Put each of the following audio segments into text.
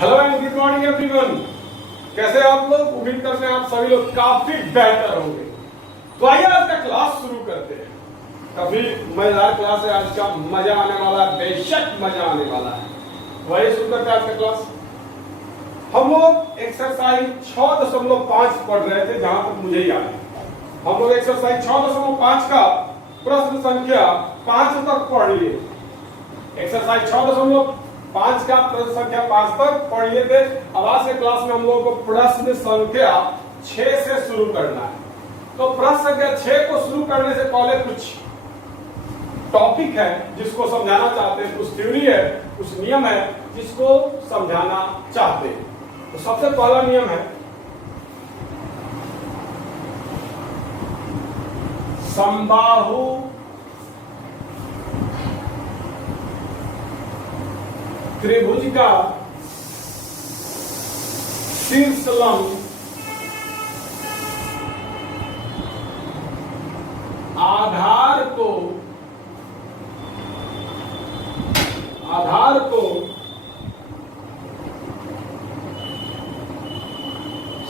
Hello and good morning everyone. कैसे आप लोग? उम्मीद करते हैं आप सभी लोग काफी बेहतर होंगे। तो आइए आज का क्लास शुरू करते हैं। काफी मजेदार क्लास है आज का, मजा आने वाला है, बेशक मजा आने वाला है। तो आइए शुरू करते हैं आज का क्लास। हम लोग एक्सरसाइज 6.5 पढ़ रहे थे, जहां तक मुझे याद है। हम लोग एक्सरसाइज 6.5 का प्रश्न संख्या 5 तक पढ़ लिए। एक्सरसाइज 6.5 का प्रश्न संख्या 5 तक पढ़ लिए थे। अब आज के क्लास में हम लोगों को प्रश्न संख्या 6 से शुरू करना है। तो प्रश्न संख्या 6 को शुरू करने से पहले कुछ टॉपिक है जिसको समझाना चाहते हैं, कुछ थ्योरी है, कुछ नियम है जिसको समझाना चाहते हैं। तो सबसे पहला नियम है समबाहु त्रिभुज का शीर्ष लंब आधार को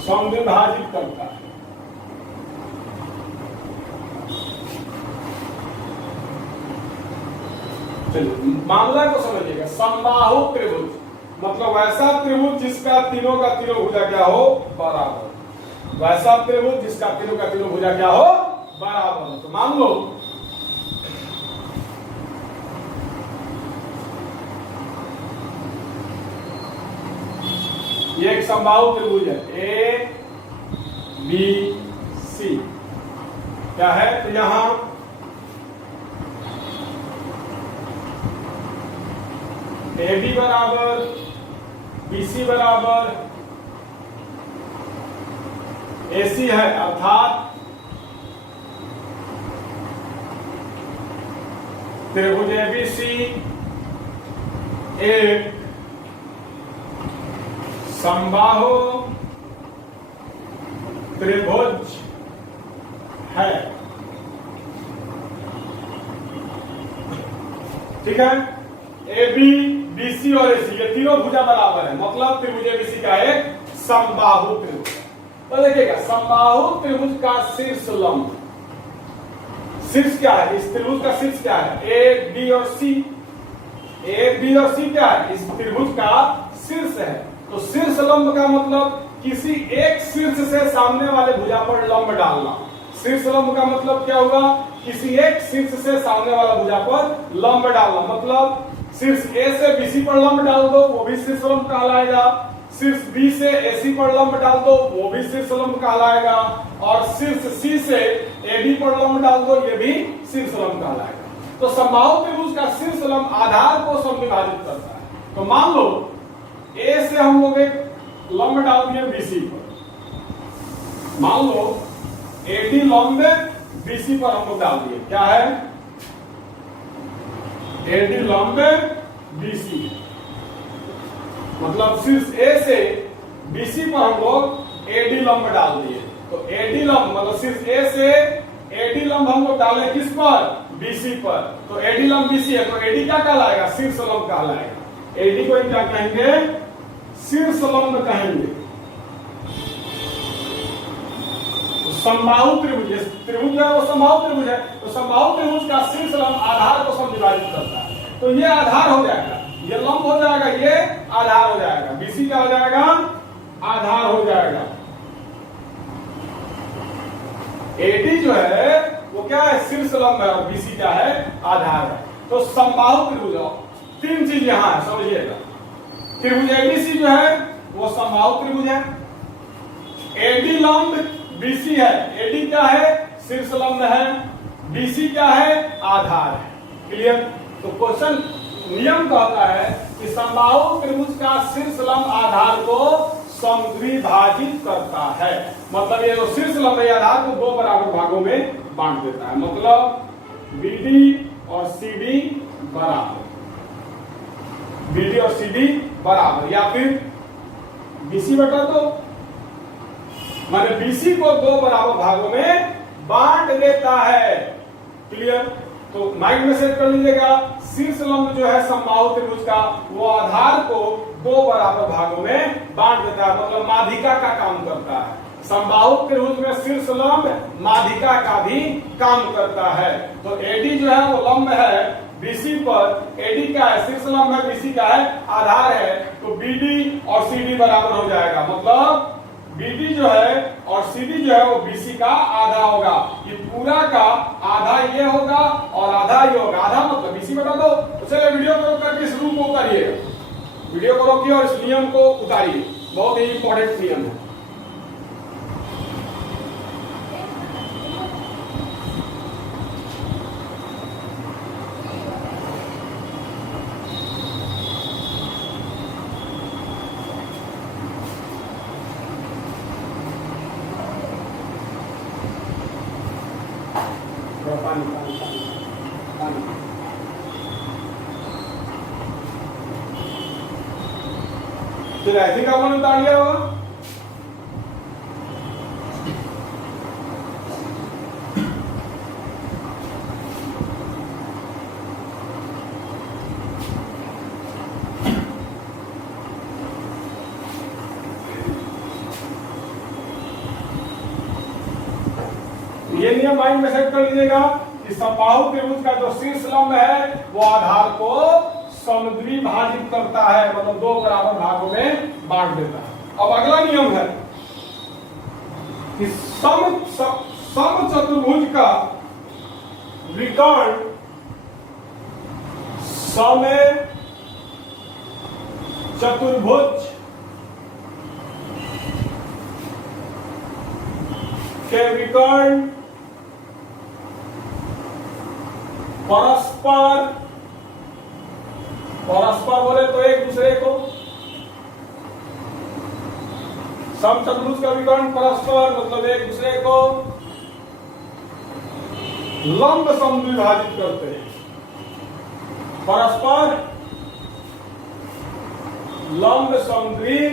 समविभाजित करता है। चलिए मामला को समझिएगा। समबाहु त्रिभुज मतलब वैसा त्रिभुज जिसका तीनों का तीनों भुजा क्या हो, बराबर। वैसा त्रिभुज जिसका तीनों का तीनों भुजा क्या हो, बराबर। तो मान लो ये एक समबाहु त्रिभुज है, ए बी सी। क्या है? तो यहां ए बी बराबर बी सी बराबर ए सी है, अर्थात त्रिभुज एबीसी एक समबाहु त्रिभुज है। ठीक है? ए बी बी सी और ए सी ये तीनों भुजा बराबर है, मतलब त्रिभुज एबीसी का एक समबाहु त्रिभुज। तो देखिएगा समबाहु त्रिभुज का शीर्ष लंब, शीर्ष क्या है? इस त्रिभुज का शीर्ष क्या है? ए बी और सी। ए बी और सी क्या है? इस त्रिभुज का शीर्ष है। तो शीर्ष लंब का मतलब किसी एक शीर्ष से सामने वाले भुजा पर लंब डालना। शीर्ष लंब का मतलब क्या होगा? किसी एक शीर्ष से सामने वाला भुजा पर लंब डालना। मतलब शीर्ष ए से बीसी पर लंब डाल दो, वो भी शीर्ष लंब कहलाएगा। शीर्ष बी से एसी पर लंब डाल दो, वो भी शीर्ष लंब कहलाएगा। और शीर्ष सी से एबी पर लंब डाल दो, ये भी शीर्ष लंब कहलाएगा। तो समबाहु त्रिभुज का शीर्ष लंब आधार को समविभाजित करता है। तो मान लो ए से हम लोग एक लंब डाल दिए बीसी पर। मान लो एडी लंब बीसी पर हम लोग डाल दिए। क्या है? एडी लंब बीसी, मतलब शीर्ष ए से बीसी पर हम लोग एडी लंब डाल दिए। तो एडी लंब मतलब शीर्ष ए से एडी लंब हम लोग डाले किस पर? बीसी पर। तो एडी लंब बीसी है, तो एडी क्या कहलाएगा? शीर्ष लंब कहलाएगा। एडी को क्या कहेंगे? शीर्ष लंब कहेंगे। तो समबाहु त्रिभुज, त्रिभुज है वो समबाहु त्रिभुज है। तो समबाहु त्रिभुज का शीर्ष लंब आधार को समविभाजित करता है। तो ये आधार हो जाएगा, ये लंब हो जाएगा, ये आधार हो जाएगा। बीसी क्या हो जाएगा? आधार हो जाएगा। एडी जो है वो क्या है? शीर्ष लंब है, और बीसी क्या है? आधार है। तो समबाहु त्रिभुज, तीन चीज यहां है, समझिएगा। त्रिभुज एबीसी जो है वो समबाहु त्रिभुज है। एडी लंब बीसी है। एडी क्या है? शीर्ष लंब है। बीसी क्या है? आधार है। क्लियर? तो क्वेश्चन नियम कहता है कि समबाहु त्रिभुज का शीर्ष लंब आधार को समद्विभाजित करता है। मतलब ये जो शीर्ष लंब है आधार को दो बराबर भागों में बांट देता है। मतलब बीडी और सीडी बराबर, बीडी और सीडी बराबर, या फिर बीसी बटा दो, माने बीसी को दो बराबर भागों में बांट देता है। क्लियर? तो माइंड में सेट कर लीजिएगा, शीर्ष लंब जो है समबाहु त्रिभुज का, वो आधार को दो बराबर भागों में बांट देता है, मतलब माध्यिका का काम करता है। समबाहु त्रिभुज में शीर्ष लंब माध्यिका का भी काम करता है। तो एडी जो है वो लंब है बीसी पर, एडी का है शीर्ष लंब है, बीसी का है आधार है, तो बीडी और सीडी बराबर हो जाएगा। मतलब बीडी जो है और सीडी जो है वो बीसी का आधा होगा। ये पूरा का आधा ये होगा और आधा ये होगा। आधा मतलब बीसी बता दो। तो चलिए वीडियो को रोक करके इस रूल को उतारिए, वीडियो को रोकिए और इस नियम को उतारिए, बहुत ही इंपॉर्टेंट नियम है। पानी पानी पानी पानी फिर ऐसे का मन उतार लिया होगा। ये नियम माइंड में सेट कर लीजिएगा कि समबाहु त्रिभुज का जो शीर्ष लंब है वो आधार को समद्विभाजित करता है, मतलब दो बराबर भागों में बांट देता है। अब अगला नियम है कि समचतुर्भुज का विकर्ण समचतुर्भुज के विकर्ण परस्पर बोले तो एक दूसरे को, समचतुर्भुज का विकर्ण परस्पर मतलब एक दूसरे को लंब समद्विभाजित करते हैं। परस्पर लंब समद्विभाजित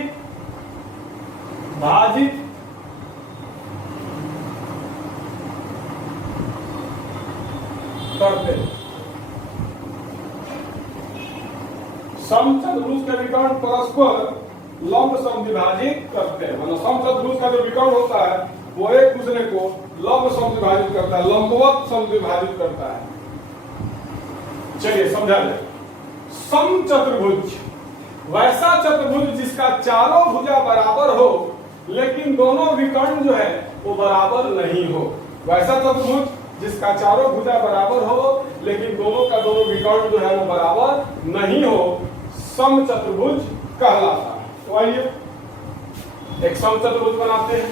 करते हैं। समचतुर्भुज के विकर्ण परस्पर लंब समद्विभाजित करते हैं, मतलब समचतुर्भुज का जो विकर्ण होता है वो एक दूसरे को लंब समद्विभाजित करता है, लंबवत समद्विभाजित करता है। चलिए समझा जाए। समचतुर्भुज वैसा चतुर्भुज जिसका चारों भुजा बराबर हो लेकिन दोनों विकर्ण जो है वो बराबर नहीं हो। वैसा चतुर्भुज जिसका चारों भुजा बराबर हो लेकिन दोनों का दोनों विकर्ण जो है वो बराबर नहीं हो, समचतुर्भुज कहलाता है। तो आइए एक समचतुर्भुज बनाते हैं।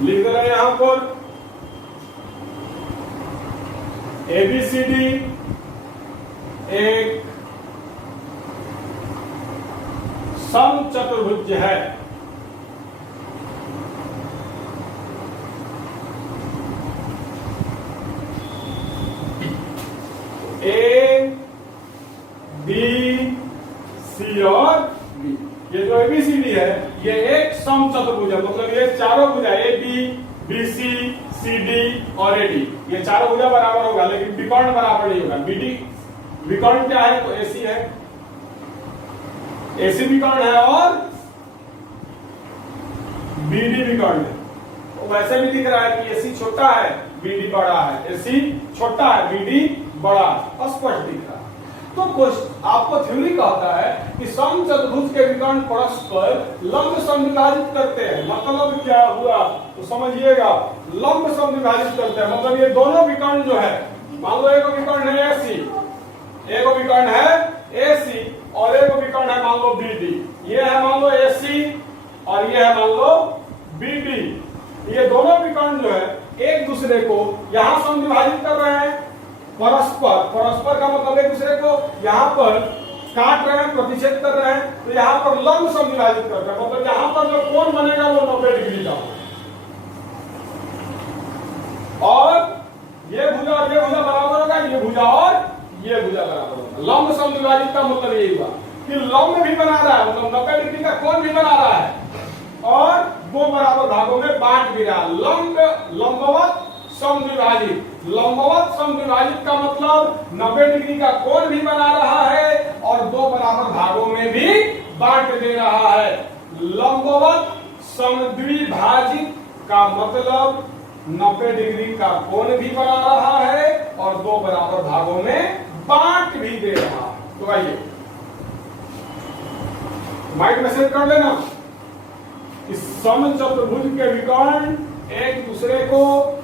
लिख दे रहे हैं यहां पर ABCD एक समचतुर्भुज है। A, B, C और B, ये जो ABCD है ये एक समचतुर्भुज है, मतलब ये चारों भुजा AB, BC, CD और AD ये चारों भुजा बराबर होगा लेकिन विकर्ण बराबर नहीं होगा। BD विकर्ण क्या है तो AC है, AC विकर्ण है और BD विकर्ण है। तो वैसे भी दिख रहा है कि AC छोटा है BD बड़ा है, AC छोटा है BD बड़ा है, स्पष्ट दिख रहा है। तो आपको थ्योरी कहता है कि समचतुर्भुज के विकर्ण परस्पर लंब समद्विभाजित करते हैं। मतलब क्या हुआ तो समझिएगा, लंब समद्विभाजित करते हैं मतलब ये दोनों विकर्ण जो है, मान लो एक विकर्ण है AC, एक विकर्ण है AC और एक विकर्ण है मान लो BD, ये है मान लो AC और ये है मान लो BD। ये दोनों विकर्ण जो है एक दूसरे को यहां समद्विभाजित कर रहे हैं, परस्पर का मतलब एक दूसरे को यहाँ पर काट रहे हैं, प्रतिच्छेद कर रहे हैं, तो यहाँ पर लंब समद्विभाजित कर रहे हैं, मतलब यहाँ पर जो कोण बनेगा वो 90 डिग्री का होगा। और ये भुजा बराबर होगा, ये भुजा और ये भुजा बराबर होगा। लंब समद्विभाजित का मतलब यही हुआ कि लंब भी बना रहा है, मतलब 90 डिग्री का कोण भी बना रहा है और दो बराबर भागों में बांट भी रहा है। लंबवत समद्विभाजित, लंबवत समद्विभाजित का मतलब 90 डिग्री का कोण भी बना रहा है और दो बराबर भागों में भी बांट दे रहा है। लंबवत समद्विभाजित का मतलब 90 डिग्री का कोण भी बना रहा है और दो बराबर भागों में बांट भी दे रहा है। तो आइए माइंड में सेट कर लेना, इस समचतुर्भुज के विकर्ण एक दूसरे को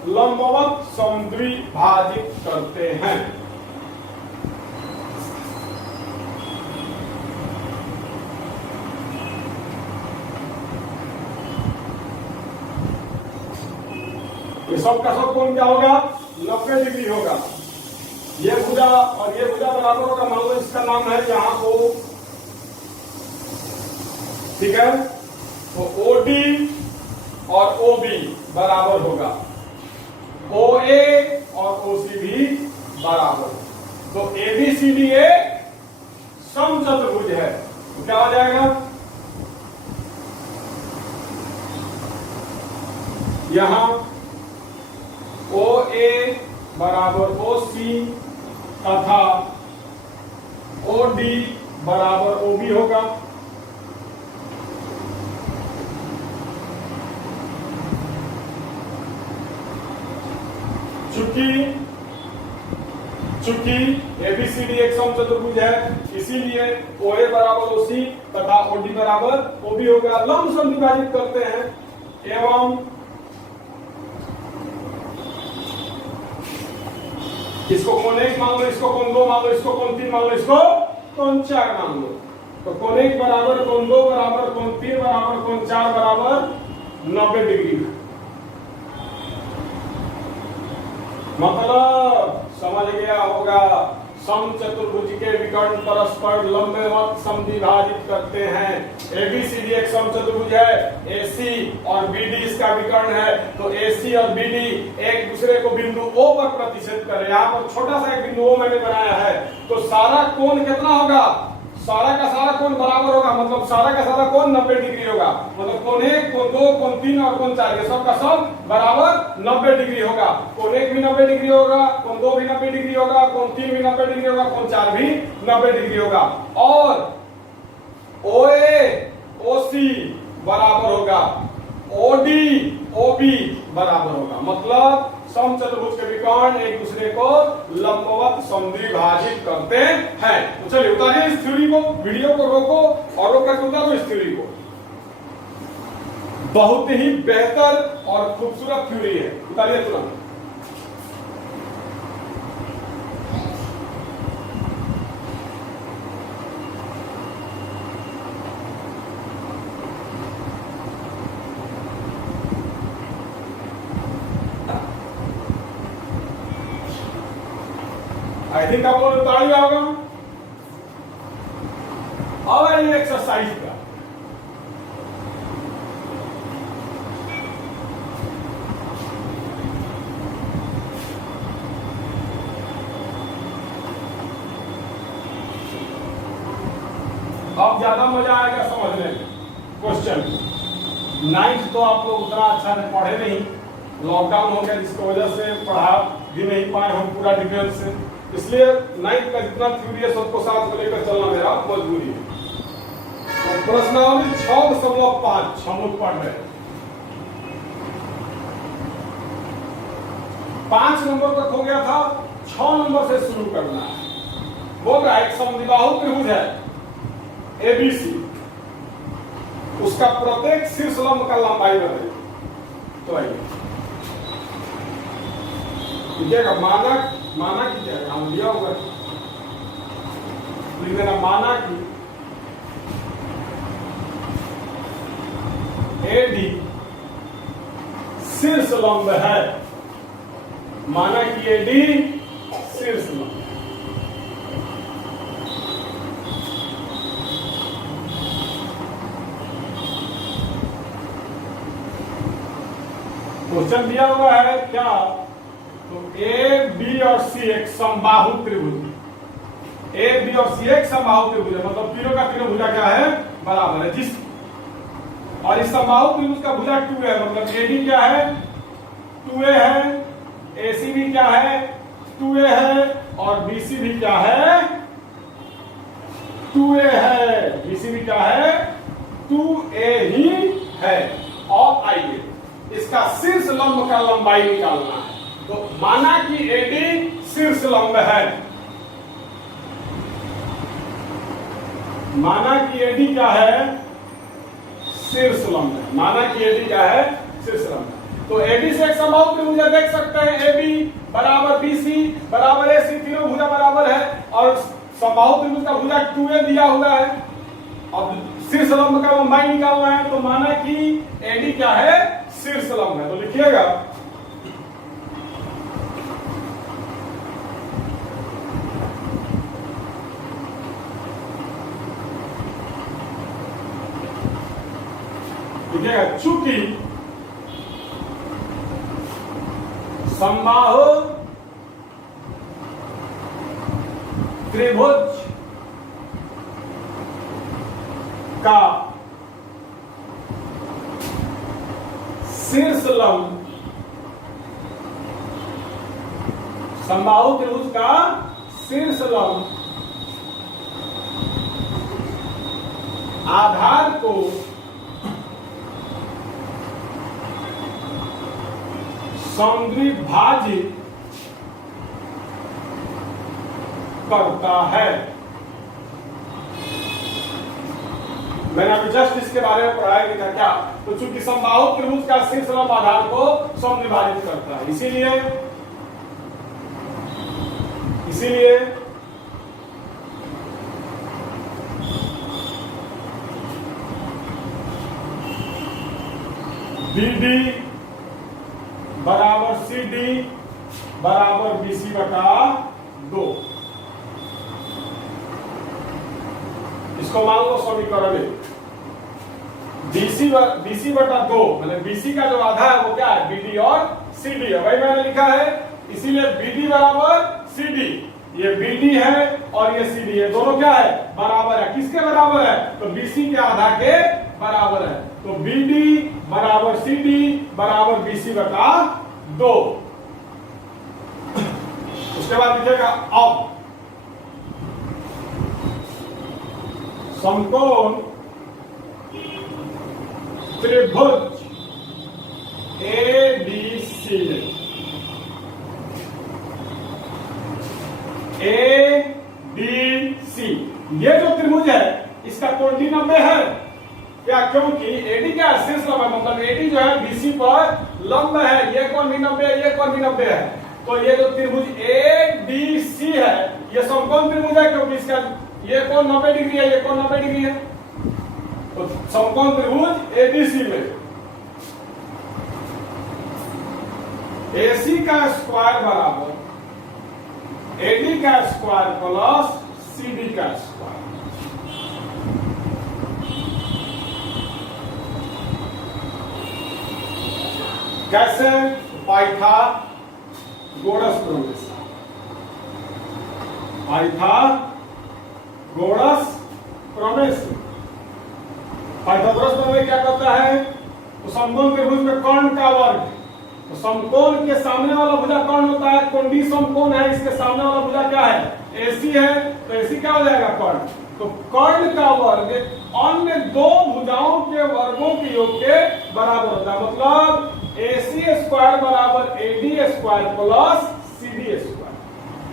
लंबवत समद्विभाजित करते हैं। ये सब का सब कोण क्या होगा? 90 डिग्री होगा। ये भुजा और ये भुजा बराबर होगा। मान लो इसका नाम है यहाँ O, ठीक है, तो OD और OB बराबर होगा, OA और OC भी बराबर। तो ABCD एक समचतुर्भुज है, तो क्या हो जाएगा? यहां OA बराबर OC तथा OD बराबर OB होगा। चूंकि ABCD एक समचतुर्भुज है, इसीलिए OA बराबर OC तथा OD बराबर OB होगा। लंब समद्विभाजित करते हैं एवं इसको कोण 1 मान लो, इसको कोण 2 मान लो, इसको कोण 3 मान लो, इसको कोण 4 मान लो। तो कोण 1 बराबर कोण 2 बराबर कोण 3 बराबर कोण 4 बराबर 90 डिग्री। मतलब समझ गया होगा, समचतुर्भुज के विकर्ण परस्पर लंबवत समद्विभाजित करते हैं। ABCD एक समचतुर्भुज है, AC और BD इसका विकर्ण है, तो AC और BD एक दूसरे को बिंदु O पर प्रतिच्छेद करें। यहाँ पर छोटा सा एक बिंदु O मैंने बनाया है, तो सारा कोण कितना होगा? सारा का सारा कोण बराबर होगा, मतलब सारा का सारा कोण 90 डिग्री होगा। मतलब कोण 1, कोण 2, कोण 3 और कोण 4 ये सब का सब बराबर 90 डिग्री होगा। कोण 1 भी 90 डिग्री होगा, कोण 2 भी 90 डिग्री होगा, कोण 3 भी 90 डिग्री होगा, कोण 4 भी 90 डिग्री होगा। और OA OC बराबर होगा, OD OB बराबर होगा। मतलब समचतुर्भुज के विकर्ण एक दूसरे को लंबवत समद्विभाजित करते हैं। तो चलिए उतारिए इस थ्योरी को, वीडियो को रोको और रोक करके उतारो इस थ्योरी को। बहुत ही बेहतर और खूबसूरत थ्योरी है, उतारिए तुरंत। आई थिंक आप लोग उतार लिया होगा। अब ये एक्सरसाइज का अब ज्यादा मजा आएगा समझने में। क्वेश्चन 9th तो आप लोग उतना अच्छा से पढ़े नहीं, लॉकडाउन हो गया जिसकी वजह से पढ़ा भी नहीं पाए हम पूरा डिटेल से, इसलिए 9th का जितना थ्योरी है सबको साथ में लेकर चलना मेरा मजबूरी है। तो प्रश्नावली 6.5 हम लोग पढ़ रहे हैं। 5 नंबर तक हो गया था, 6 नंबर से शुरू करना है। बोल रहा है एक समद्विबाहु त्रिभुज है ABC, उसका प्रत्येक शीर्ष लंब का लंबाई बताइए। तो आइए लिखिएगा, माना कि क्या नाम दिया होगा, लिख देना माना कि AD शीर्ष लंब है, माना कि AD शीर्ष लंब। क्वेश्चन दिया हुआ है क्या? तो A, B और C एक समबाहु त्रिभुज, ए बी और सी एक समबाहु त्रिभुज है, मतलब तीनों का तीनों भुजा क्या है, बराबर है। जिस और इस समबाहु त्रिभुज का भुजा 2 है, मतलब एडी क्या है, 2a है, एसी भी क्या है, 2a है, और बीसी भी क्या है, 2a है, बीसी भी क्या है, 2a ही है। और आइए इसका शीर्ष लंब का लंबाई निकालना है। तो माना कि एडी शीर्ष लंब है, माना कि एडी क्या है, शीर्ष लंब है, माना कि एडी क्या है, शीर्ष लंब है। तो एडी से एक समबाहु त्रिभुज देख सकते हैं, एबी बराबर बीसी बराबर एसी, तीनों भुजा बराबर है, और समबाहु त्रिभुज का भुजा 2a दिया हुआ है। अब शीर्ष लंब का लंबाई निकालना है, तो माना कि एडी क्या है, शीर्ष लंब है। तो लिखिएगा चूंकि समबाहु त्रिभुज का शीर्ष लंब, समबाहु त्रिभुज का शीर्ष लंब आधार को समद्विभाजित करता है। मैंने अभी जस्ट इसके बारे में पढ़ाया कि था क्या, तो चूंकि समबाहु त्रिभुज का शीर्ष लंब आधार को समद्विभाजित करता है, इसीलिए BD बराबर CD बराबर BC बटा 2, इसको मान लो समीकरण में BC बटा 2, मतलब BC का जो आधा है वो क्या है, BD और CD है, वही मैंने लिखा है। इसीलिए BD बराबर CD, ये BD है और ये CD है, दोनों क्या है, बराबर है। किसके बराबर है, तो BC के आधा के बराबर है। तो BD बराबर CD बराबर BC बटा 2। उसके बाद लिखिएगा अब समकोण त्रिभुज ABC ये जो त्रिभुज है इसका कोण 90 है क्या, क्योंकि एडी क्या शीर्ष लंब है, मतलब एडी जो है बीसी पर लंब है, ये कोण भी 90 है, ये कोण भी 90 है। तो ये जो त्रिभुज एडीसी है ये समकोण त्रिभुज है, क्योंकि इसका ये कोण 90 डिग्री है, ये कोण 90 डिग्री है। तो समकोण त्रिभुज एडीसी में AC का स्क्वायर बराबर AD का स्क्वायर प्लस CD का स्क्वायर। कैसे, पाइथागोरस प्रमेय से, पाइथागोरस प्रमेय से। पाइथागोरस प्रमेय क्या करता है, तो समकोण त्रिभुज में कर्ण का वर्ग, तो समकोण के सामने वाला भुजा कर्ण होता है, कोण डी समकोण है, इसके सामने वाला भुजा क्या है, AC है, तो AC क्या हो जाएगा, कर्ण। तो कर्ण का वर्ग अन्य दो भुजाओं के वर्गों के योग के बराबर होता है, मतलब AC स्क्वायर बराबर AD square plus CD square.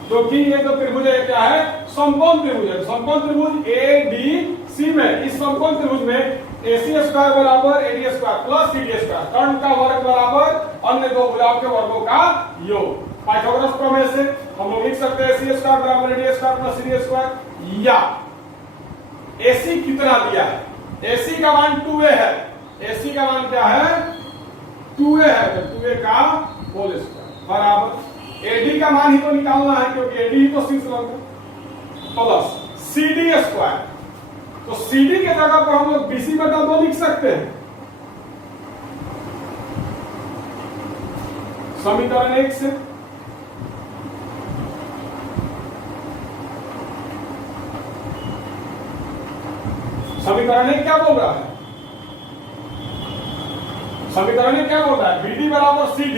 क्योंकि ये जो त्रिभुज है क्या है, समकोण त्रिभुज है। समकोण त्रिभुज ADC में, इस समकोण त्रिभुज में AC स्क्वायर बराबर AD square plus CD square, कर्ण का वर्ग बराबर अन्य दो भुजाओं के वर्गों का योग। पाइथागोरस प्रमेय से हम लोग लिख सकते हैं AC स्क्वायर बराबर AD square plus CD square. या AC कितना दिया है, AC का मान 2a है, AC का मान क्या है, 2a है, तो 2a का होल स्क्वायर बराबर AD का मान ही तो निकालना है, क्योंकि AD ही तो शीर्ष लंब है, प्लस CD स्क्वायर। तो CD के जगह पर हम लोग BC बटा 2 लिख सकते हैं, समीकरण 1 से। समीकरण एक क्या बोल रहा है? समीकरण एक क्या बोल रहा है? BD बराबर CD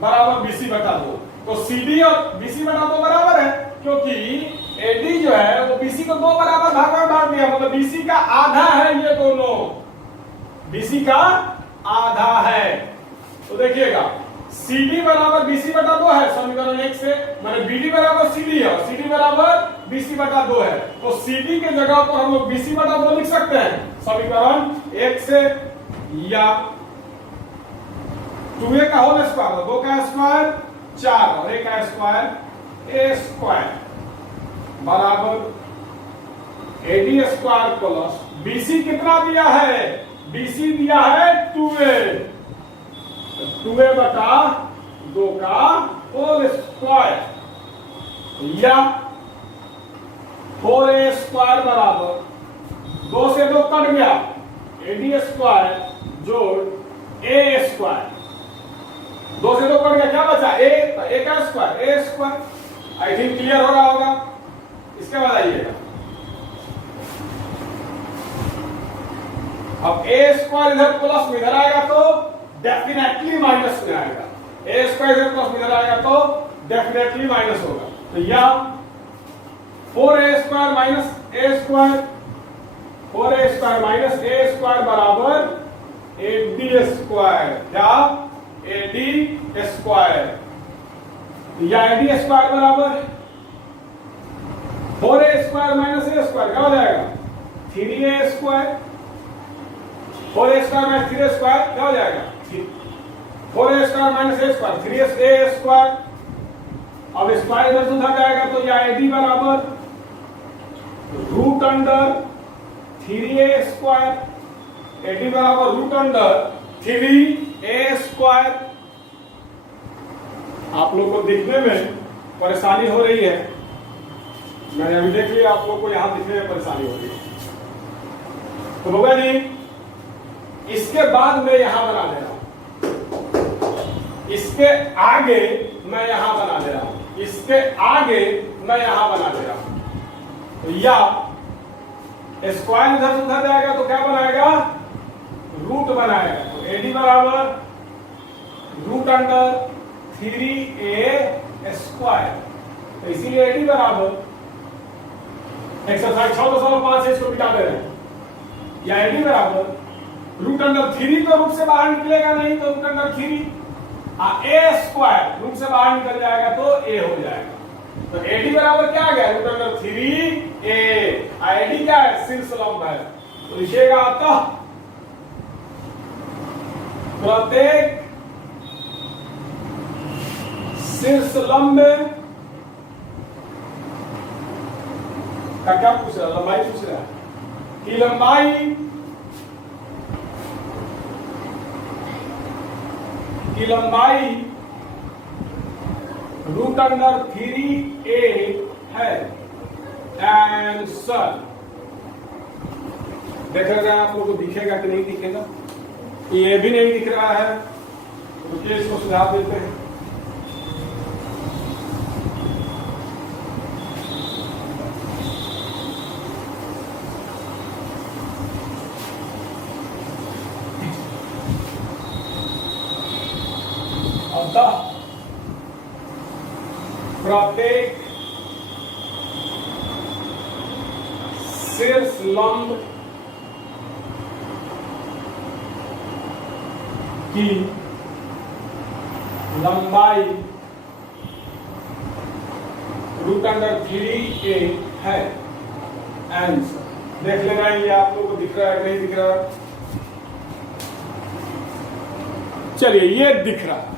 बराबर BC बटा 2। तो CD और BC बटा 2 बराबर है, क्योंकि AD जो है वो BC को 2 बराबर भाग में बांट दिया, मतलब BC का आधा है ये दोनों, BC का आधा है। तो देखिएगा CD बराबर BC बटा 2 है समीकरण 1 से, माने BD बराबर CD है और CD बराबर BC बटा 2 है। तो CD के जगह पर हम लोग BC बटा 2 लिख सकते हैं समीकरण 1 से, या 2a का होल स्क्वायर, 2 का स्क्वायर 4 और a का स्क्वायर a स्क्वायर बराबर AD स्क्वायर प्लस BC कितना दिया है? BC दिया है 2a, 2a बटा 2 का होल स्क्वायर, या 4a स्क्वायर बराबर 2 से 2 कट गया, AD स्क्वायर जोड़ a स्क्वायर, 2 से 2 कट गया, क्या बचा? a का square, a square. I think clear हो रहा होगा। इसके बाद आइएगा, अब a स्क्वायर इधर प्लस में इधर आएगा तो डेफिनेटली माइनस में आएगा, a स्क्वायर इधर प्लस में इधर आएगा तो डेफिनेटली माइनस होगा। तो या 4a square minus a square, 4a square minus a square बराबर AD स्क्वायर, क्या? AD स्क्वायर, या AD स्क्वायर बराबर 4a square minus a square, क्या हो जाएगा? 3a square, 4a square minus 3a square क्या हो जाएगा? 4a square minus a square, 3a square. अब स्क्वायर इधर से उधर जाएगा तो या AD बराबर root under 3a square, AD बराबर रूट अंडर 3a स्क्वायर। आप लोग को दिखने में परेशानी हो रही है, मैंने अभी देख लिया आप लोग को यहां दिखने में परेशानी हो रही है। तो होगा जी, इसके बाद मैं यहां बना दे रहा हूं, इसके आगे मैं यहां बना दे रहा हूं, इसके आगे मैं यहां बना दे रहा हूं। तो या स्क्वायर इधर से उधर जाएगा तो क्या बनाएगा? रूट बनाएगा। तो AD बराबर रूट अंडर 3a स्क्वायर, तो इसीलिए AD बराबर एक्सरसाइज 6.5 से इसको मिटा दे रहे हैं, या AD बराबर रूट अंडर 3 तो रूट से बाहर निकलेगा नहीं, तो root under 3 a square root से बाहर निकल जाएगा तो a हो जाएगा। तो AD बराबर क्या आ गया? Root under 3a। AD क्या है? शीर्ष लंब है। तो लिखिएगा अतः प्रत्येक शीर्ष लंब का क्या पूछ रहा है? लंबाई पूछ रहा है कि लंबाई रूट अंडर 3a है। आंसर देखेगा, आप लोगों को दिखेगा कि नहीं दिखेगा? ये भी नहीं दिख रहा है, तो केस को सुझाव देते हैं। प्रत्येक शीर्ष लंब की लंबाई रूट अंडर 3a है। आंसर देख लेना, ये आप लोगों को दिख रहा है नहीं दिख रहा? चलिए ये दिख रहा है,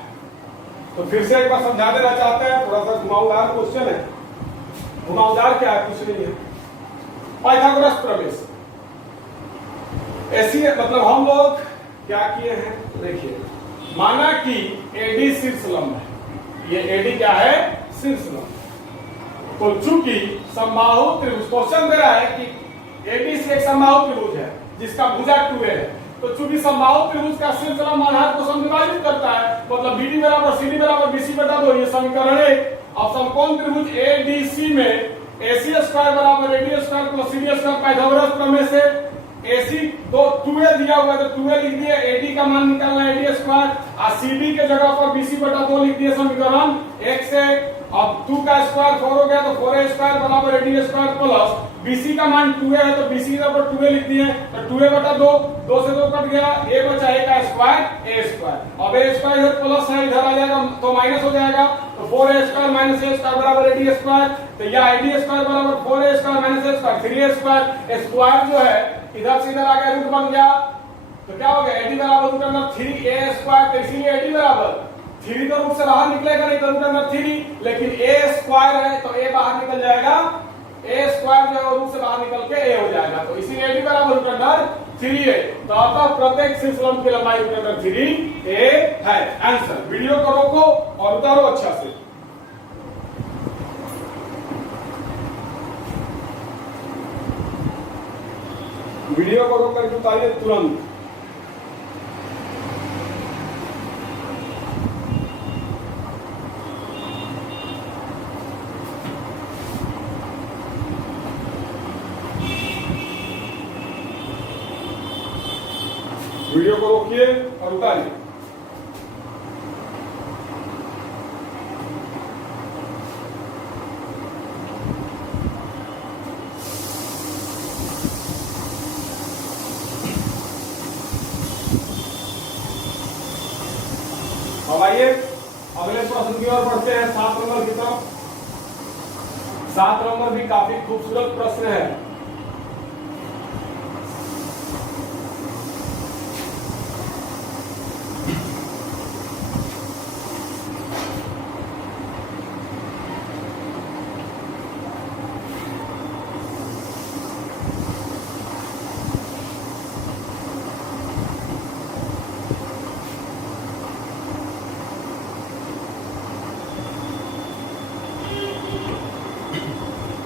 तो फिर से एक बार समझा देना चाहते हैं। थोड़ा सा घुमावदार क्वेश्चन है। घुमावदार क्या है? कुछ नहीं है, पाइथागोरस प्रमेय। ऐसी मतलब हम लोग क्या किए हैं, देखिए माना कि AD शीर्ष लंब है, ये AD क्या है? शीर्ष लंब। तो चूंकि समबाहु त्रिभुज क्वेश्चन दे रहा है कि AD से एक समबाहु त्रिभुज है जिसका भुजा 2a है, तो चूंकि समबाहु त्रिभुज का शीर्ष लंब आधार को समविभाजित करता है, मतलब BD बराबर CD बराबर BC बटा 2, ये समीकरण है। अब समकोण त्रिभुज ADC में AC स्क्वायर बराबर AD square plus CD square Pythagoras प्रमेय से AC दो 2a दिया हुआ है तो 2a लिख दिए, AD का मान निकालना है AD स्क्वायर, और CD के जगह पर BC बटा 2 लिख दिए समीकरण 1 से। अब 2 का स्क्वायर 4 हो गया तो 4a स्क्वायर बराबर AD स्क्वायर प्लस BC का मान 2a है तो BC के ऊपर 2a लिख दिए, तो 2a बटा 2, 2 से 2 कट गया, a बचा a का स्क्वायर a स्क्वायर। अब a स्क्वायर इधर प्लस है, इधर आ जाएगा तो माइनस हो जाएगा, तो 4a square minus a square बराबर AD स्क्वायर, तो यह AD स्क्वायर बराबर 4a square minus a square 3a square. Square जो है इधर से इधर आ गया, रूट बन गया, तो क्या हो गया AD बराबर रूट अंदर 3a स्क्वायर, तो इसीलिए AD बराबर 3 तो रूट से बाहर निकलेगा नहीं, तो रूट अंदर 3, लेकिन a स्क्वायर है तो a बाहर निकल जाएगा, a स्क्वायर जो है रूट से बाहर निकल के a हो जाएगा, तो इसीलिए AD बराबर रूट अंदर 3a। तो अतः प्रत्येक शीर्षलंब की लंबाई रूट अंदर 3a है। आंसर। वीडियो को रोको और उतारो अच्छा से। वीडियो को रोक करके उतारिए तुरंत। वीडियो को रोकिए और उतारिए। अब आइए अगले प्रश्न की ओर बढ़ते हैं, 7 नंबर की तरफ। 7 नंबर भी काफी खूबसूरत प्रश्न है।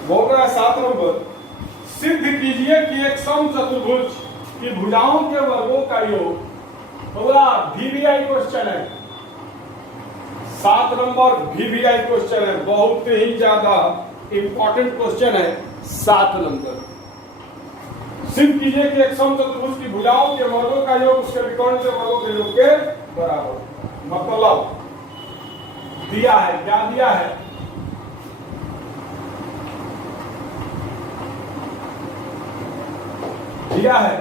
बोल रहा है 7 नंबर, सिद्ध कीजिए कि एक समचतुर्भुज की भुजाओं के वर्गों का योग, बोला VBI क्वेश्चन है। 7 नंबर VBI क्वेश्चन है, बहुत ही ज्यादा इंपॉर्टेंट क्वेश्चन है। 7 नंबर, सिद्ध कीजिए कि एक समचतुर्भुज की भुजाओं के वर्गों का योग उसके विकर्ण के वर्गों के योग के बराबर। मतलब दिया है, क्या दिया है, दिया है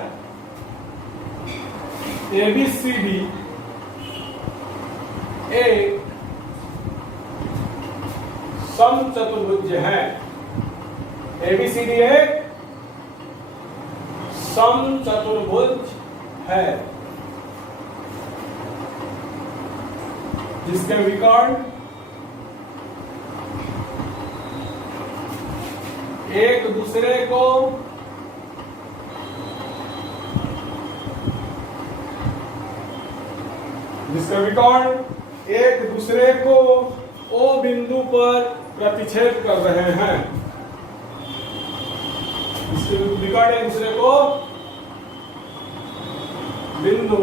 ABCD एक समचतुर्भुज है। ABCD एक समचतुर्भुज है जिसके विकर्ण एक दूसरे को जिसका विकर्ण एक दूसरे को O बिंदु पर प्रतिच्छेद कर रहे हैं। इसके विकर्ण एक दूसरे को बिंदु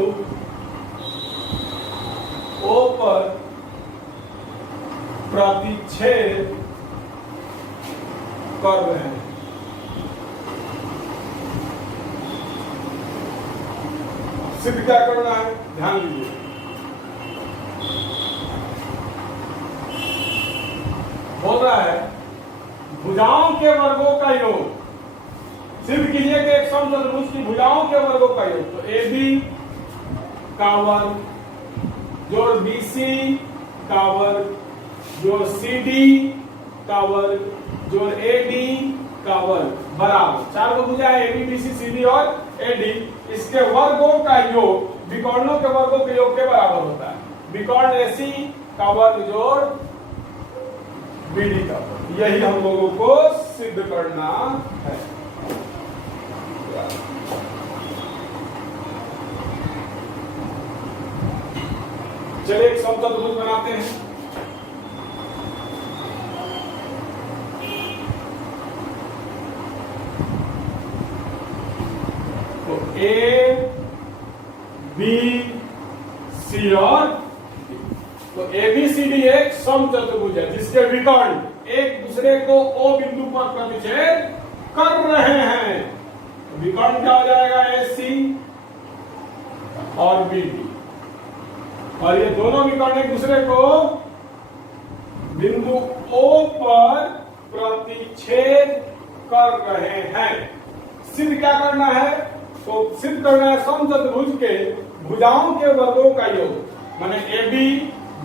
O पर प्रतिच्छेद कर रहे हैं। सिद्ध क्या करना है, ध्यान दीजिए। बोल रहा है भुजाओं के वर्गों का योग, सिद्ध कीजिए कि एक समचतुर्भुज की भुजाओं के वर्गों का योग, तो AB का वर्ग जोड़ BC का वर्ग जोड़ CD का वर्ग जोड़ AD का वर्ग बराबर 4 को भुजा है AB BC CD और AD, इसके वर्गों का योग विकर्णों के वर्गों के योग के बराबर होता है। विकर्ण AC का वर्ग जोड़ BD का वर्ग, यही हम लोगों को सिद्ध करना है। चलिए एक समचतुर्भुज बनाते हैं। तो A B C और तो ABCD एक समचतुर्भुज है जिसके विकर्ण एक दूसरे को O बिंदु पर प्रतिच्छेद कर रहे हैं। विकर्ण क्या हो जाएगा, AC और BD, और ये दोनों विकर्ण एक दूसरे को बिंदु O पर प्रतिच्छेद कर रहे हैं। सिद्ध क्या करना है, तो सिद्ध करना है समचतुर्भुज के भुजाओं के वर्गों का योग, माने AB,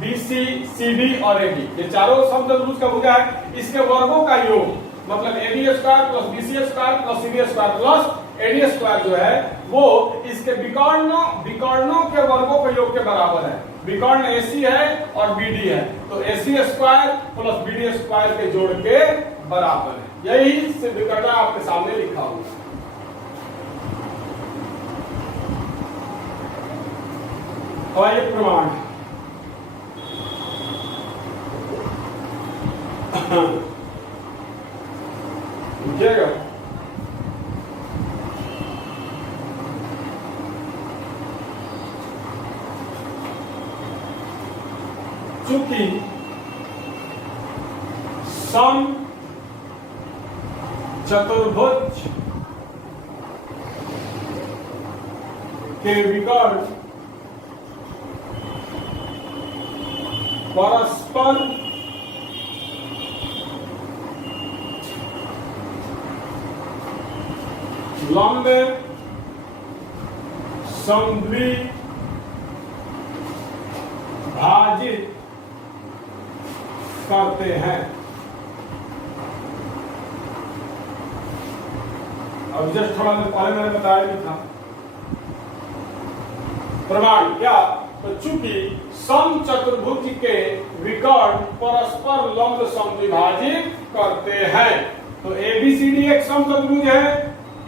BC, CD और AD, ये चारों समचतुर्भुज का भुजा है, इसके वर्गों का योग, मतलब AB square plus BC square plus CD square plus AD square जो है वो इसके विकर्णों के वर्गों के योग के बराबर है। विकर्ण AC है और BD है, तो AC square plus BD square के जोड़ के बराबर है। यही सिद्ध करना आपके सामने लिखा हुआ है। और ये प्रमाण लिखिएगा, चूंकि सम चतुर्भुज के विकर्ण परस्पर लंब समद्विभाजित करते हैं। अब जस्ट थोड़ा देर पहले मैंने बताया भी था प्रमाण क्या, तो चूंकि सम चतुर्भुज के विकर्ण परस्पर लंब समद्विभाजित करते हैं, तो ABCD एक सम चतुर्भुज है,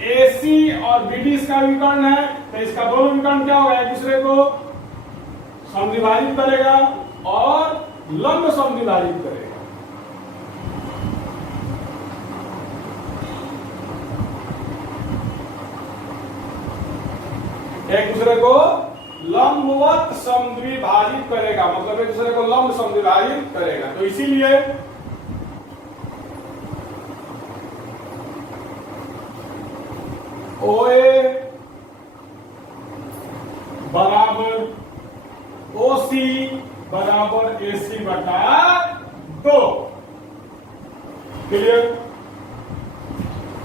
AC और BD इसका विकर्ण है, तो इसका दोनों विकर्ण क्या होगा, एक दूसरे को समद्विभाजित करेगा और लंब समद्विभाजित करेगा। एक दूसरे को लंबवत समद्विभाजित करेगा, मतलब एक दूसरे को लंब समद्विभाजित करेगा, तो इसीलिए OA बराबर OC बराबर AC बटा 2, क्लियर,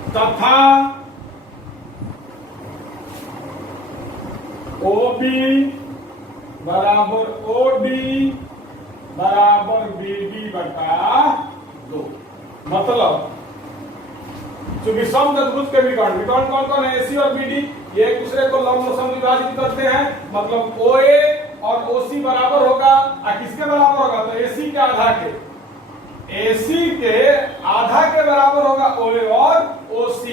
तथा OB बराबर OD बराबर BD बटा 2, मतलब चूंकि समचतुर्भुज के विकर्ण कौन कौन है, AC और BD, ये एक दूसरे को लंब समद्विभाजित करते हैं, मतलब OA और OC बराबर होगा, किसके बराबर होगा, तो AC के आधा के, AC के आधा के बराबर होगा OA और OC,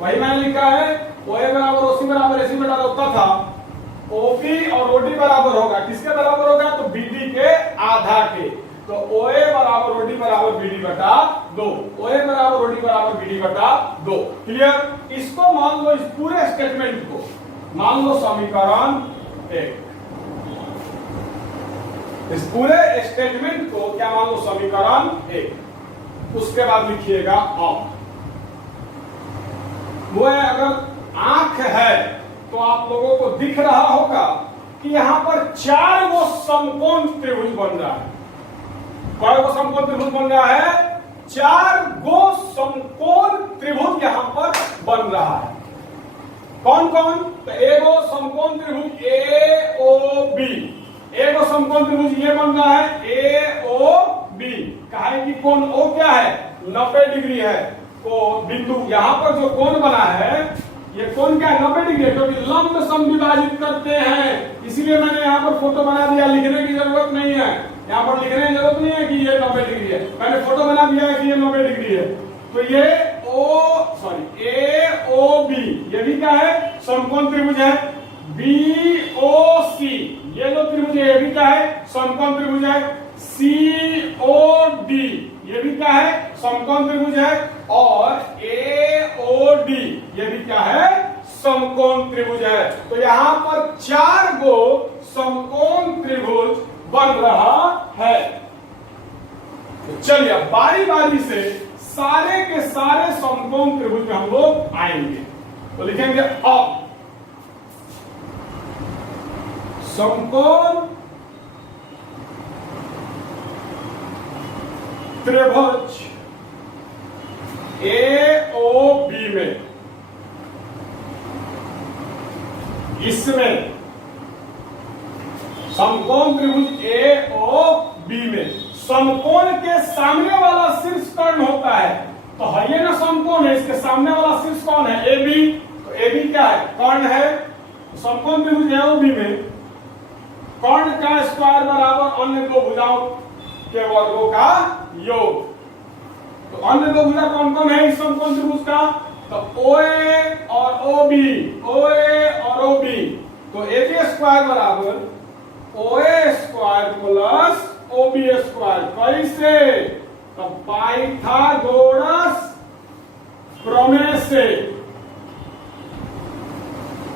वही मैंने लिखा है, OA बराबर OC बराबर AC बटा 2 था, OB और OD बराबर होगा, किसके बराबर होगा, तो BD के आधा के, तो OA बराबर OD बराबर BD बटा 2, OA बराबर OD बराबर BD बटा 2, क्लियर। इसको मान लो, इस पूरे स्टेटमेंट को मान लो समीकरण 1, इस पूरे स्टेटमेंट को क्या मान लो, समीकरण 1, उसके बाद लिखिएगा अब वो है, अगर आंख है तो आप लोगों को दिख रहा होगा कि यहां पर 4 वो समकोण त्रिभुज बन रहा है। कौन गो समकोण त्रिभुज बन रहा है, 4 गो समकोण त्रिभुज यहां पर बन रहा है। कौन कौन, तो एगो समकोण त्रिभुज AOB, एगो समकोण त्रिभुज ये बन रहा है AOB, कहा है कि कोण O क्या है, 90 डिग्री है, तो बिंदु यहां पर जो कोण बना है ये कोण क्या है, 90 डिग्री है, क्योंकि लंब समद्विभाजित करते हैं, इसीलिए मैंने यहाँ पर फोटो बना दिया, लिखने की जरूरत नहीं है, यहाँ पर लिखने की जरूरत नहीं है कि ये 90 डिग्री है, मैंने फोटो बना दिया है कि ये 90 डिग्री है। तो ये AOB ये भी क्या है, समकोण त्रिभुज है। BOC ये जो त्रिभुज है ये भी क्या है, समकोण त्रिभुज है। COD ये भी क्या है, समकोण त्रिभुज है। और AOD ये भी क्या है, समकोण त्रिभुज है। तो यहाँ पर 4 गो समकोण त्रिभुज बन रहा है। तो चलिए बारी बारी से सारे के सारे समकोण त्रिभुज में हम लोग आएंगे। तो लिखेंगे अ। समकोण त्रिभुज AOB में, इसमें समकोण त्रिभुज AOB में समकोण के सामने वाला शीर्ष कर्ण होता है। तो है ये ना समकोण है, इसके सामने वाला शीर्ष कौन है? AB। तो AB क्या है? कर्ण है। समकोण त्रिभुज AOB में कर्ण का स्क्वायर बराबर अन्य दो भुजाओं के वर्गों का योग। तो अन्य दो भुजा कौन कौन है इस समकोण त्रिभुज का? तो OA और OB, OA और OB। तो AB स्क्वायर बराबर OA square plus OB square. कैसे? तो पाइथागोरस प्रमेय से।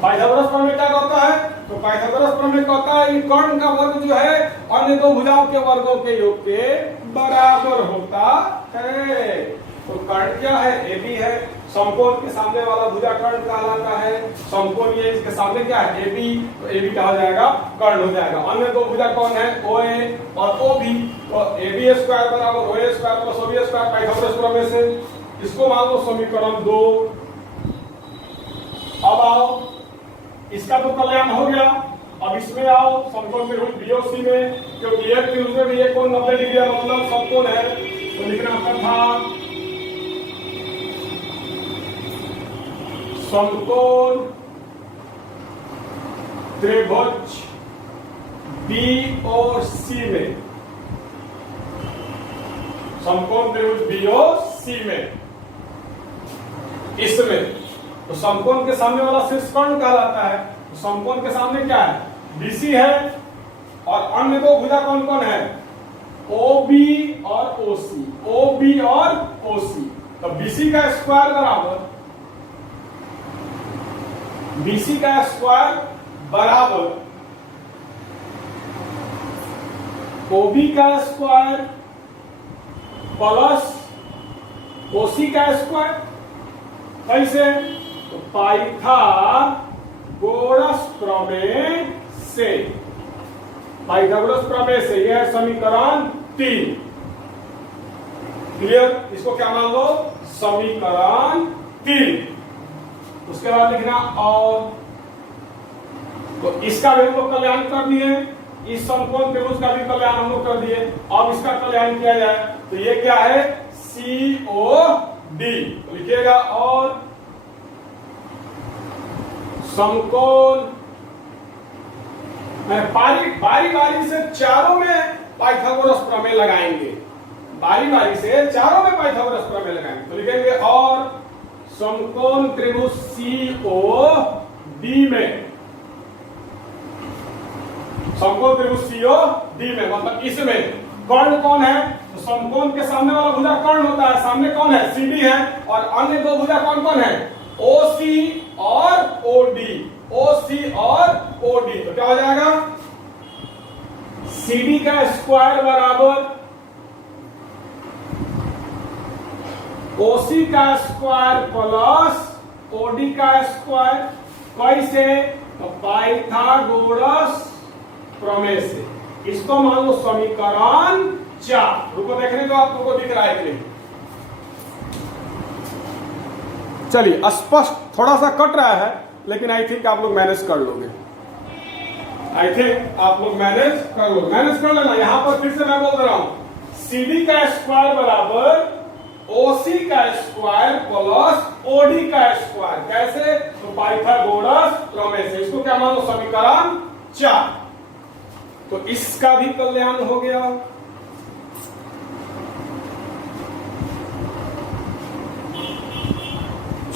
पाइथागोरस प्रमेय क्या कहता है? तो पाइथागोरस प्रमेय कहता है कि कर्ण का वर्ग जो है अन्य दो भुजाओं के वर्गों के योग के बराबर होता है। तो कर्ण क्या है? AB है। समकोण के सामने वाला भुजा कर्ण कहलाता है। समकोण ये इसके सामने क्या है? AB। तो AB क्या हो जाएगा? कर्ण हो जाएगा। अन्य दो भुजा कौन है? OA और OB। तो AB स्क्वायर बराबर OA square plus OB square Pythagoras प्रमेय से। इसको मान लो समीकरण 2। अब आओ, इसका तो कल्याण हो गया। अब इसमें आओ समकोण त्रिभुज BOC में, क्योंकि एक त्रिभुज में भी एक कोण 90 डिग्री है, मतलब समकोण है। तो लिखना था समकोण त्रिभुज BOC में, समकोण त्रिभुज BOC में, इसमें तो समकोण के सामने वाला शीर्ष कर्ण कहलाता है। तो समकोण के सामने क्या है? BC है। और अन्य दो भुजा कौन कौन है? OB और OC, OB और OC। तो BC का स्क्वायर बराबर BC का स्क्वायर बराबर OB का स्क्वायर प्लस OC का स्क्वायर। कैसे? तो पाइथागोरस प्रमेय से। पाइथागोरस प्रमेय से यह है समीकरण 3। क्लियर? इसको क्या मान लो? समीकरण 3। उसके बाद लिखना और। तो इसका भी हम लोग कल्याण कर दिए, इस समकोण त्रिभुज का भी कल्याण हम लोग कर दिए। अब इसका कल्याण किया जाए तो ये क्या है? COD। तो लिखिएगा और समकोण, बारी बारी से चारों में पाइथागोरस प्रमेय लगाएंगे। बारी बारी से चारों में पाइथागोरस प्रमेय लगाएंगे। तो लिखेंगे और समकोण त्रिभुज COD में, समकोण त्रिभुज COD में मतलब इसमें कर्ण कौन है? तो समकोण के सामने वाला भुजा कर्ण होता है। सामने कौन है? CD है। और अन्य दो भुजा कौन कौन है? OC और OD, OC और OD। तो क्या हो जाएगा? CD का स्क्वायर बराबर OC का स्क्वायर प्लस OD का स्क्वायर। कैसे? तो पाइथागोरस प्रमेय से। इसको मान लो समीकरण 4। रुको देखने को आप लोगों को दिख रहा है कि नहीं? चलिए, स्पष्ट थोड़ा सा कट रहा है, लेकिन आई थिंक आप लोग मैनेज कर लोगे। आई थिंक आप लोग मैनेज कर लो, मैनेज कर लेना। यहां पर फिर से मैं बोल रहा हूं, CD का स्क्वायर बराबर OC का स्क्वायर प्लस OD का स्क्वायर। कैसे? तो पाइथागोरस प्रमेय से। इसको क्या मान लो? समीकरण 4। तो इसका भी कल्याण हो गया।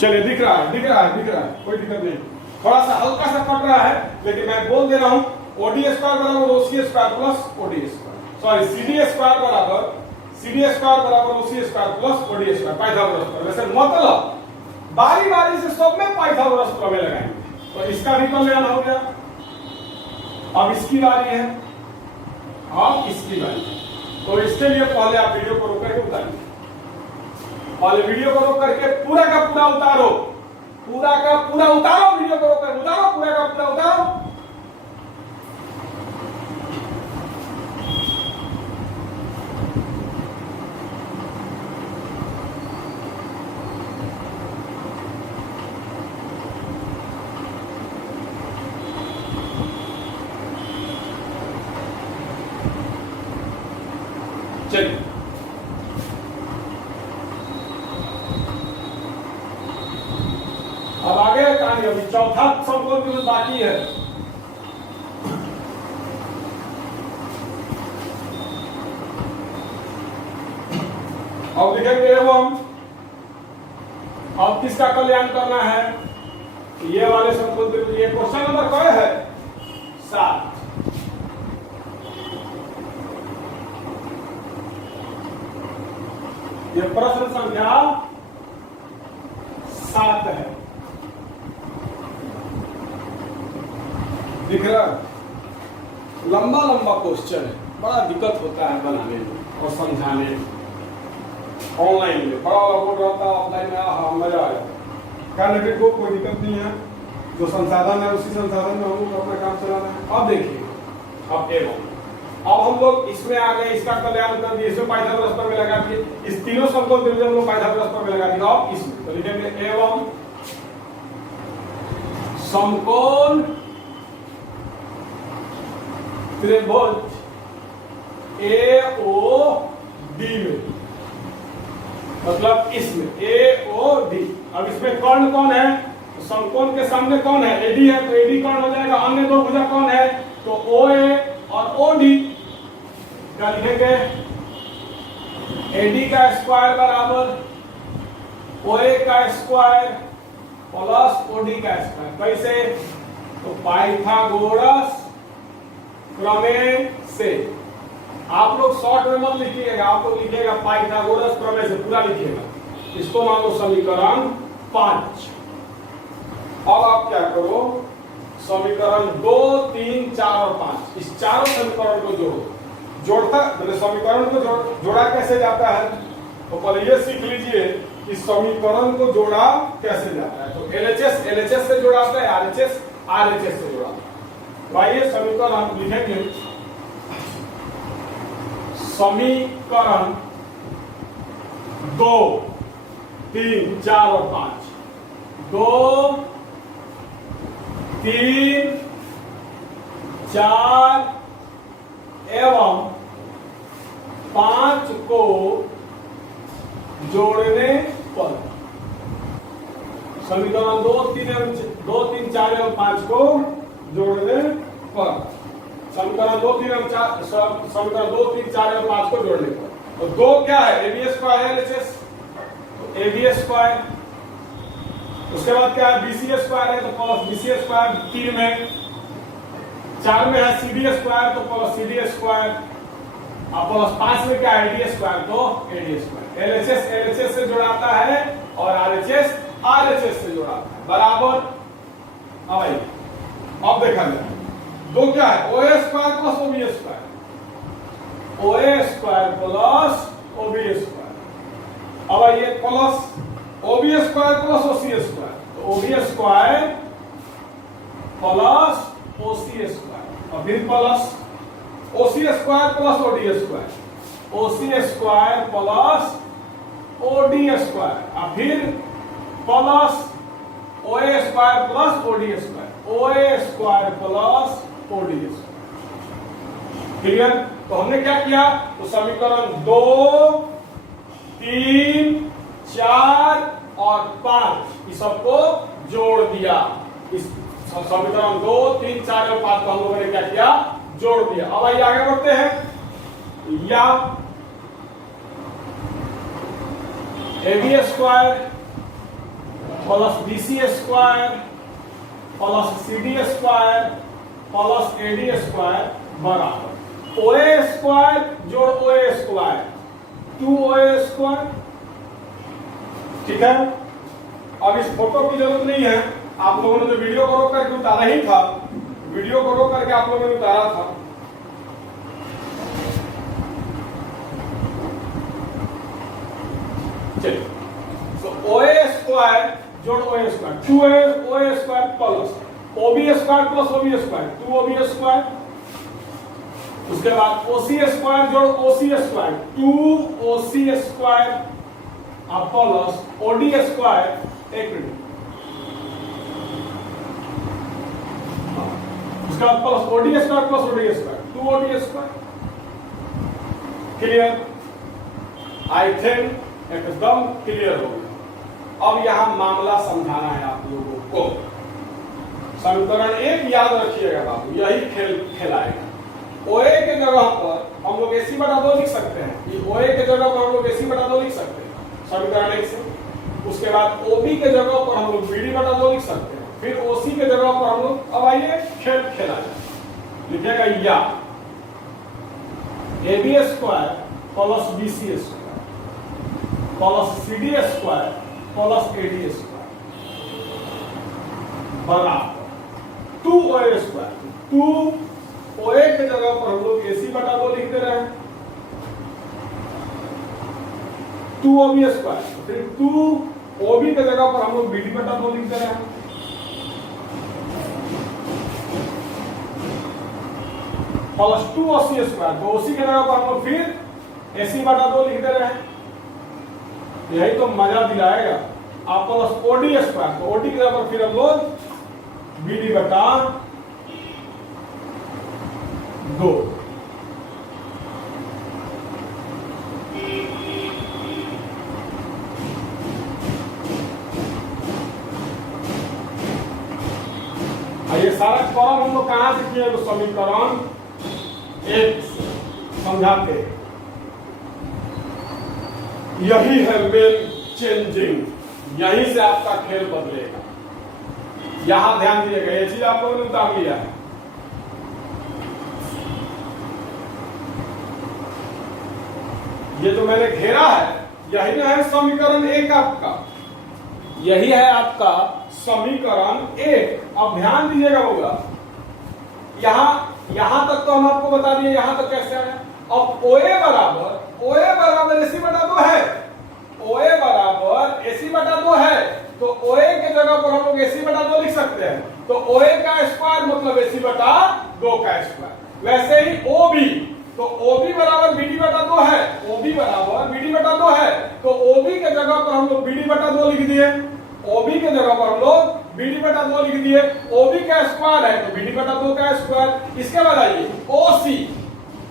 चलिए, दिख रहा है, दिख रहा है, दिख रहा है, कोई दिक्कत नहीं। थोड़ा सा हल्का सा कट रहा है, लेकिन मैं बोल दे रहा हूं OD स्क्वायर बराबर OC square plus OD square. Sorry, CD square बराबर OC square plus OD square Pythagoras प्रमेय। वैसे मतलब बारी बारी से सब में पाइथागोरस प्रमेय लगाएंगे। तो इसका भी कल्याण हो गया। अब इसकी बारी है, अब इसकी बारी है। तो इसके लिए पहले आप वीडियो को रोक करके उतारिए। पहले वीडियो को रोक करके पूरा का पूरा उतारो, पूरा का पूरा उतारो, वीडियो को रोक कर उतारो, पूरा का पूरा उतारो। चलिए अब आगे कहानी, अभी चौथा समकोण त्रिभुज बाकी है। अब लिखेंगे एवं, अब किसका कल्याण करना है, ये वाले समकोण त्रिभुज। ये क्वेश्चन नंबर क्या है, 7। ये प्रश्न संख्या 7 है। दिख रहा, लंबा लंबा क्वेश्चन है, बड़ा दिक्कत होता है बनाने में और समझाने में। ऑनलाइन में बड़ा बोर्ड रहता है, ऑफलाइन में हाँ मजा आ जाता है। कैंडिडेट को कोई दिक्कत नहीं है, जो संसाधन है उसी संसाधन में हम अपना काम चलाना है। अब देखिए, अब एवं, अब हम लोग इसमें आ गए, इसका कल्याण कर दिए, इसमें पाइथागोरस पर में लगा दिए, इस तीनों समकोण त्रिभुज हम लोग पाइथागोरस पर में लगा दिया। अब इसमें तो लिखेंगे एवं समकोण त्रिभुज AOD में, मतलब इसमें AOD। अब इसमें कर्ण कौन है, तो समकोण के सामने कौन है, AD है, तो AD कर्ण हो जाएगा। अन्य दो भुजा कौन है, तो OA और OD। क्या लिखेंगे, AD का स्क्वायर बराबर OA का स्क्वायर प्लस OD का स्क्वायर। कैसे, तो पाइथागोरस प्रमेय से। आप लोग शॉर्ट में मत लिखिएगा, आप लोग लिखिएगा पाइथागोरस प्रमेय से, पूरा लिखिएगा। इसको मान लो समीकरण 5। अब आप क्या करो, समीकरण 2, 3, 4 और 5, इस चारों समीकरण को जोड़ो। जोड़ता समीकरण को जोड़ा कैसे जाता है, तो पहले ये सीख लीजिए कि समीकरण को जोड़ा कैसे जाता है। तो LHS से जोड़ाता है, RHS से जोड़ाता है। आइए समीकरण हम लिखेंगे, समीकरण 2, 3, 4 और 5। 2, 3, 4 एवं 5 को जोड़ने पर, समीकरण 2, 3, 4 एवं 5 को जोड़ने पर, समीकरण 2, 3, 4, समीकरण 2, 3, 4 और 5 को जोड़ने पर। और 2 क्या है, AB स्क्वायर है LHS, तो AB स्क्वायर। उसके बाद क्या है, BC स्क्वायर है, तो प्लस BC स्क्वायर 3 में। 4 में है CD स्क्वायर, तो प्लस CD स्क्वायर। अब प्लस 5 में क्या है, AD स्क्वायर, तो AD स्क्वायर। LHS से जोड़ाता है और RHS से जोड़ाता है, बराबर। अब देखा जाए, 2 क्या है, OA square plus OB square, OA square plus OB square. अब ये plus OB square plus OC square, तो OB square plus OC square, और फिर plus OC square plus OD square, OC square plus OD square, और फिर plus OA square plus OD square, OA square plus OD square. Clear. तो हमने क्या किया, तो समीकरण 2, 3, 4 और 5 इस सबको जोड़ दिया। इस समीकरण 2, 3, 4 और 5 को हम लोगों ने क्या किया, जोड़ दिया। अब आइए आगे बढ़ते हैं। या AB square plus BC square plus CD square plus AD square बराबर OA स्क्वायर जोड़ OA स्क्वायर 2OA स्क्वायर। ठीक है। अब इस फोटो की जरूरत नहीं है, आप लोगों ने जो वीडियो को रोक करके उतारा ही था, वीडियो को रोक करके आप लोगों ने उतारा था। चलिए, तो OA स्क्वायर जोड़ O A square, 2 O A square plus OB square plus OB square, 2 OB square. उसके बाद ओसी स्क्वायर जोड़ OC square, 2 OC square plus OD square, एक मिनट, उसके बाद plus OD square plus OD square, 2 OD square. Clear? I think एकदम clear हो गया। अब यहां मामला समझाना है आप लोगों को। समीकरण 1 याद रखिएगा बाबू, यही खेल खेलाएगा। ओए के जगह पर हम लोग AC बटा 2 लिख सकते हैं, ये ओए के जगह पर हम लोग AC बटा 2 लिख सकते हैं समीकरण 1 से। उसके बाद OB के जगह पर हम लोग BD बटा 2 लिख सकते हैं, फिर OC के जगह पर हम लोग, अब आइए खेल खेला जाए। लिखेगा या AB square plus BC square plus CD square plus AD square बराबर 2 OA स्क्वायर। 2 OA के जगह पर हम लोग AC बटा 2 लिख दे रहे हैं, 2 OB स्क्वायर, फिर 2 OB के जगह पर हम लोग BD बटा 2 लिख दे रहे हैं, प्लस 2 OC स्क्वायर, तो OC के जगह पर हम लोग फिर AC बटा 2 लिख दे रहे हैं। यही तो मजा दिलाएगा। आप प्लस OD स्क्वायर, तो OD की जगह पर फिर हम लोग BD बटा 2। ये सारा क्रम हम लोग कहां से किए? तो समीकरण 1 समझाते हैं। यही है मेन चेंजिंग, यहीं से आपका खेल बदलेगा। यहां ध्यान दीजिएगा, ये चीज आप लोगों ने उतार लिया है। ये जो मैंने घेरा है, यही है समीकरण 1 आपका, यही है आपका समीकरण 1। अब ध्यान दीजिएगा होगा, यहां तक तो हम आपको बता दिए, यहां तक कैसे है। अब OA बराबर AC बटा 2 है, OA बराबर AC बटा 2 है, तो OA के जगह पर हम लोग AC बटा 2 लिख सकते हैं, तो OA का स्क्वायर मतलब AC बटा 2 का स्क्वायर। वैसे ही OB, तो OB बराबर BD बटा 2 है, OB बराबर BD बटा 2 है, तो OB के जगह पर हम लोग BD बटा 2 लिख दिए, OB के जगह पर हम लोग BD बटा 2 लिख दिए। OB का स्क्वायर है तो BD बटा 2 का स्क्वायर। इसके बाद आइए OC,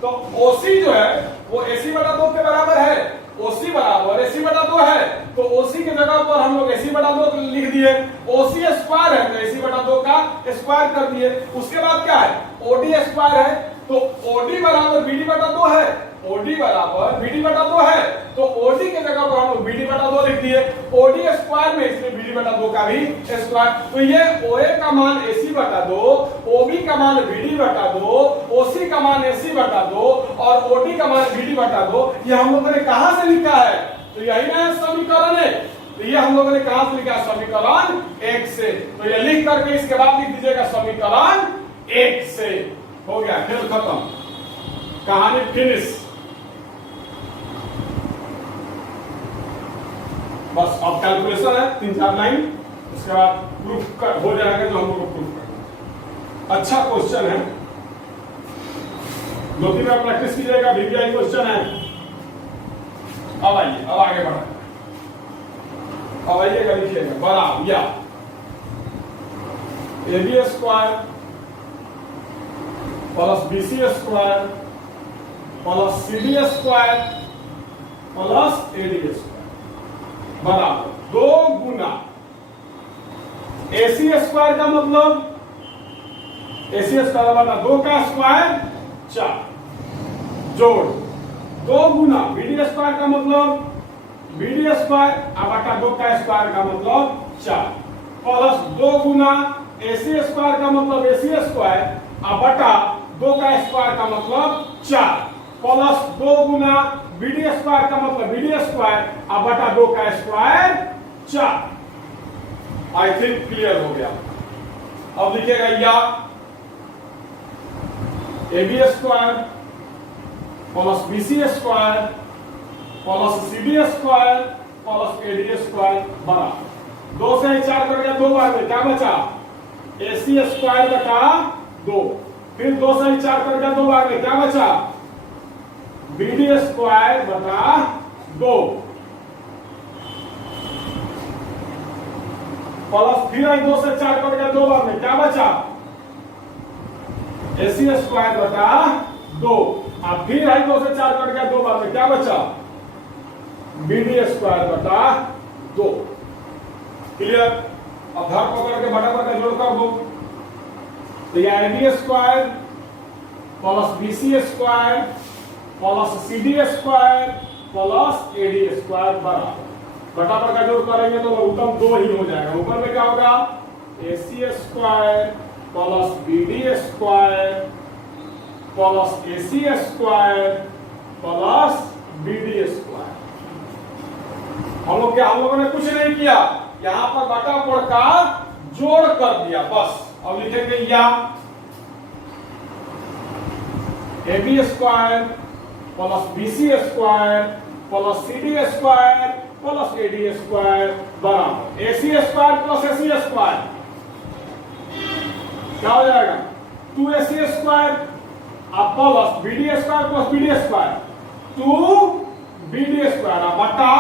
तो OC जो है वो AC बटा 2 के बराबर है, OC बराबर AC बटा 2 है, तो OC के जगह पर हम लोग AC बटा 2 लिख दिए। OC स्क्वायर है तो AC बटा 2 का स्क्वायर कर दिए। उसके बाद क्या है? OD स्क्वायर है, तो OD बराबर BD बटा 2 है, OD बराबर BD बटा 2 है, तो OD के जगह पर हम लोग BD बटा 2 लिख दिए। OD स्क्वायर में इसलिए BD बटा 2 का भी स्क्वायर, तो ये OA का मान AC बटा 2, OB का मान BD बटा 2, OC का मान AC बटा 2 और OD का मान BD बटा 2। ये हम लोगों ने कहां से लिखा है? तो यही ना समीकरण है, तो ये हम लोगों ने कहां से लिखा? समीकरण 1 से। तो ये लिख करके इसके बाद लिख दीजिएगा समीकरण 1 से। हो गया, खेल खत्म, कहानी फिनिश। बस अब कैलकुलेशन है 3-4 लाइन, उसके बाद प्रूफ हो जाएगा जो हम लोग को प्रूफ करना। अच्छा क्वेश्चन है, 2-3 बार प्रैक्टिस कीजिएगा, VBI क्वेश्चन है। अब आइए, अब आगे बढ़ा, अब आइएगा, लिखिएगा बराबर या AB square plus BC square plus CD square plus AD square बराबर 2 गुना AC स्क्वायर का मतलब AC स्क्वायर बटा 2 का स्क्वायर 4 जोड़ 2 गुना BD स्क्वायर का मतलब BD स्क्वायर बटा 2 का स्क्वायर का मतलब 4 प्लस 2 गुना AC स्क्वायर का मतलब AC स्क्वायर बटा 2 का स्क्वायर का मतलब 4 प्लस 2 गुना BD स्क्वायर का मतलब BD स्क्वायर बटा 2 का स्क्वायर 4। आई थिंक क्लियर हो गया। अब लिखिएगा या AB square plus BC square plus CD square plus AD square बराबर 2 से 4 कट गया 2 बार में, क्या बचा? AC स्क्वायर बटा 2। फिर 2 से 4 कट गया 2 बार में, क्या बचा? BD स्क्वायर बटा 2 प्लस फिर 2 से 4 कट गया 2 बार में, क्या बचा? AC स्क्वायर बटा 2। अब फिर 2 से 4 कट गया 2 बार में, क्या बचा? BD स्क्वायर बटा 2। क्लियर? अब घर पकड़ के बटा बटा जोड़ कर दो, तो ये AB square plus BC square plus CD square plus AD square बराबर बटा बटा जोड़ करेंगे तो उत्तम 2 ही हो जाएगा। ऊपर में क्या होगा? AC square plus BD square plus AC square plus BD square. हम लोगों ने कुछ नहीं किया, यहां पर बटा पड़ का जोड़ कर दिया बस। अब लिखेंगे या AB square plus BC square plus CD square plus AD square बराबर AC square plus AC square क्या हो जाएगा? 2AC स्क्वायर अब plus BD square plus BD square 2BD square बटा